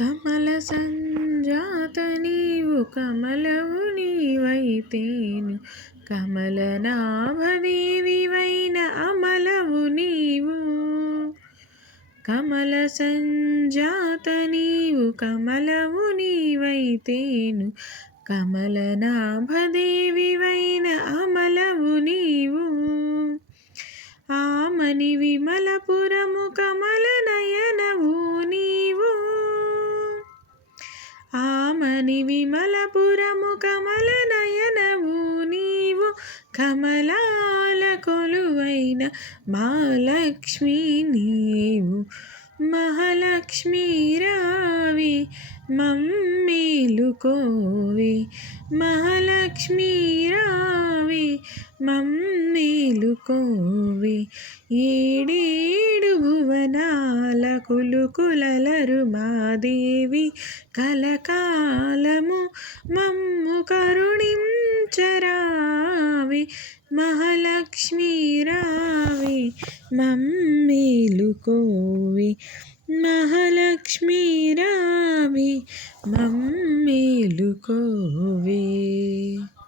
కమల సంజాత నీవు కమలవు నీవైతేను కమలనాభదేవివైన అమలవు నీవు. కమల సంజాత నీవు కమలవు నీవైతేను కమలనాభదేవివైన అమలవు నీవు. ఆమని విమలపురము కమల నయనవు నీవు. ఆమని విమలపురము కమల నయనవు నీవు. కమలాల కొలువైన మహాలక్ష్మి నీవు. మహాలక్ష్మి రావే మమ్మేలుకోవే. మహాలక్ష్మి రావే మమ్మేలుకోవే. ఏడేడు భువనాల కులుకులలరు మాదేవి కలకాలము మమ్ము కరుణించరావే. మహాలక్ష్మి రావే మమ్మేలుకోవే. మహాలక్ష్మి రావే మమ్మేలుకోవే.